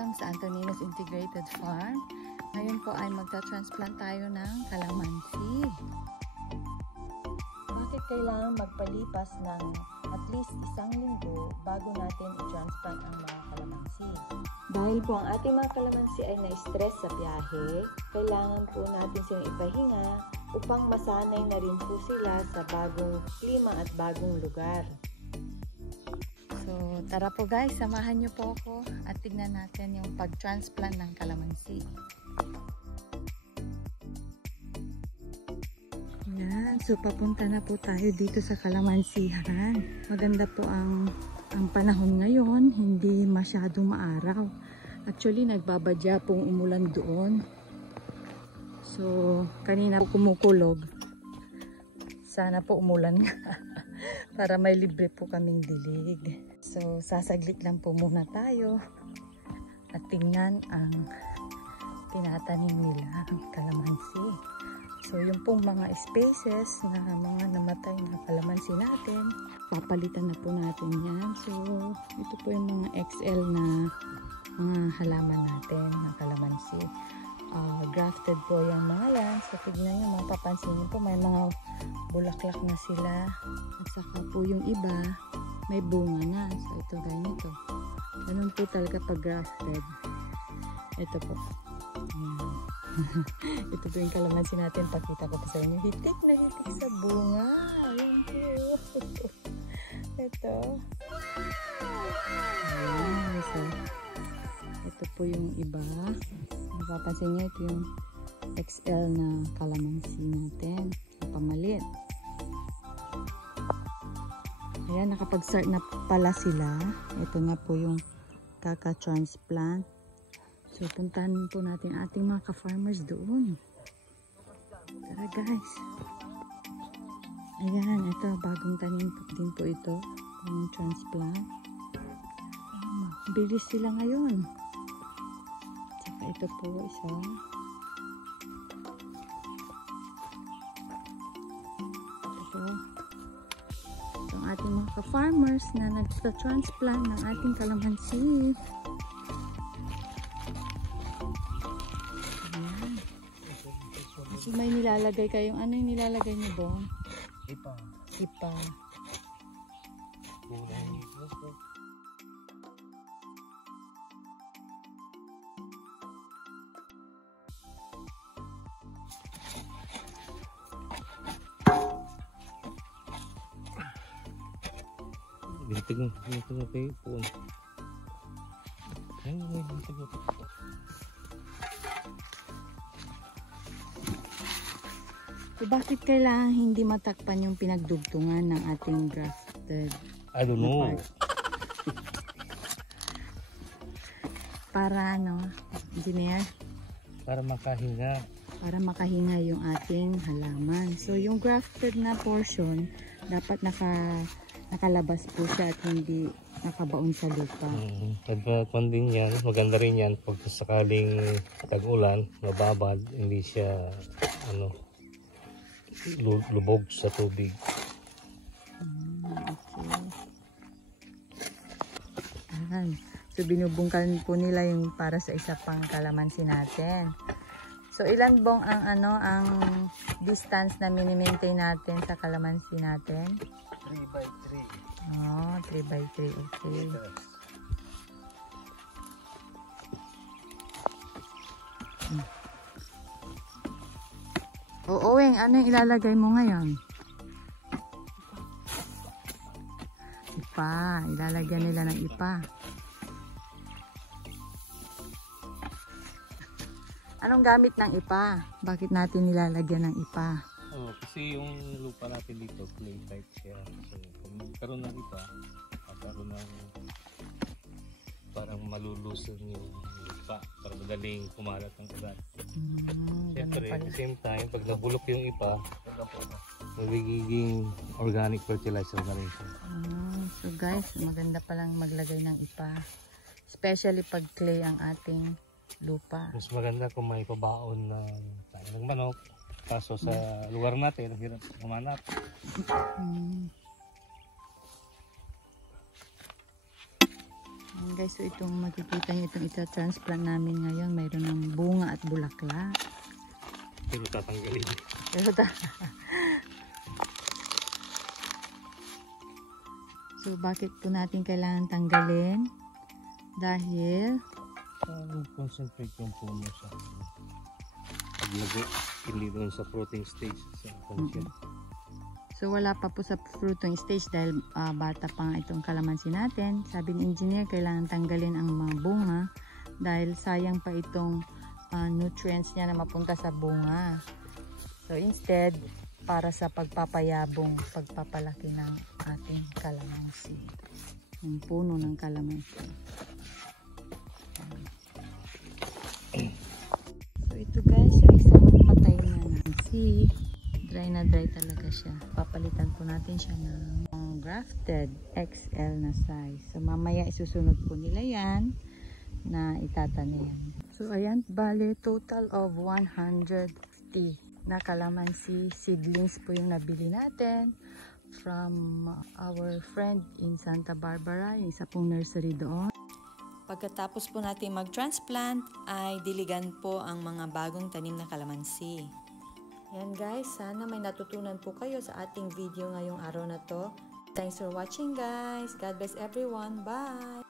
welcome sa Antoninos Integrated Farm. Ngayon po ay magta-transplant tayo ng kalamansi. Bakit kailangan magpalipas ng at least 1 linggo bago natin i-transplant ang mga kalamansi? Dahil po ang ating mga kalamansi ay na-stress sa biyahe, kailangan po natin silang ipahinga upang masanay na rin po sila sa bagong klima at bagong lugar. So, tara po guys, samahan niyo po ako at tignan natin yung pag-transplant ng kalamansi. Yan, so papunta na po tayo dito sa kalamansihan. Maganda po ang panahon ngayon, hindi masyadong maaraw. Actually, nagbabadya pong umulan doon. So, kanina po kumukulog. Sana po umulan nga para may libre po kaming dilig. So, sasaglit lang po muna tayo at tingnan ang tinatanim nila, ang kalamansi. So, yung pong mga spaces na mga namatay na kalamansi natin, papalitan na po natin yan. So, ito po yung mga XL na mga halaman natin na kalamansi. Grafted po yung mga yan. So, tignan nyo, mapapansin nyo po, may mga bulaklak na sila. At saka po yung iba, may bunga na. So, ito ganito. Ganun po talaga pag grafted. Ito po. Ayan. Ito po yung kalamansi natin. Pakita ko po sa inyo. Hitik na hitik sa bunga. Ayan po. Ito. Ayan. So, ito po yung iba. Mapapansin nyo, ito yung XL na kalamansi natin. Pamalit. Ayan, nakapag-start na pala sila. Ito na po yung kaka-transplant. So, puntahan po natin ating mga ka-farmers doon. Tara guys. Ayan, ito, bagong tanim din po ito. Yung transplant. Bilis sila ngayon. Tsaka ito po, isa. Ito po. Ito ang ating mga ka-farmers na nagsa-transplant ng ating kalamansi. So, may nilalagay kayong, ano yung nilalagay niyo, Bong? Ipa. Ipa. Dito mo kayo po. Ayun, dito mo. So, bakit kailangan hindi matakpan yung pinagdugtungan ng ating grafted? I don't know. Para ano, engineer? Para makahinga. Para makahinga yung ating halaman. So, yung grafted na portion, dapat nakalabas po siya at hindi nakabaon sa lupa. Pagpapon din yan, maganda rin yan pag sakaling tag-ulan, mababad, hindi siya lubog sa tubig. Okay. So, binubungkan po nila yung para sa isa pang kalamansi natin. So, ilan bong ang distance na mini-maintain natin sa kalamansi natin? 3 by 3. Oh, 3 by 3. Okay. O, Oweng, ano yung ilalagay mo ngayon? Ipa. Ilalagyan nila ng ipa. Anong gamit ng ipa? Bakit natin nilalagyan ng ipa? Kasi yung lupa natin dito, clay type siya. So, kung magkaroon ng ipa, magkaroon ng parang maluluson yung lupa para madaling kumalat ng ulan. Siyempre, at the same time, pag nabulok yung ipa, magiging organic fertilizer na rin siya. So guys, maganda palang maglagay ng ipa. Especially pag clay ang ating lupa. Mas maganda kung may pabaon na tayo ng manok. Kaso sa lugar natin, hirap kumanap. Ayan guys, so itong makikita nyo, itong ita-transplant namin ngayon, mayroon ng bunga at bulaklak. Pero tatanggalin. So bakit po natin kailangan tanggalin? Dahil Concentrate yung puno sa paglago, hindi doon sa fruiting stage sa function. so wala pa po sa fruiting stage dahil bata pa nga itong kalamansi natin. Sabi ni engineer, kailangan tanggalin ang mga bunga dahil sayang pa itong nutrients niya na mapunta sa bunga. So instead, para sa pagpapayabong, pagpapalaki ng ating kalamansi, ng puno ng kalamansi. So ito guys, yung isang patay na nansi. Dry na dry talaga siya. Papalitan po natin siya ng grafted XL na size. So mamaya isusunod po nila yan na itatanim. So ayan, bale total of 150 na kalamansi seedlings po yung nabili natin from our friend in Santa Barbara, yung isa pong nursery doon. Pagkatapos po natin mag-transplant ay diligan po ang mga bagong tanim na kalamansi. Yan guys, sana may natutunan po kayo sa ating video ngayong araw na to. Thanks for watching guys. God bless everyone. Bye!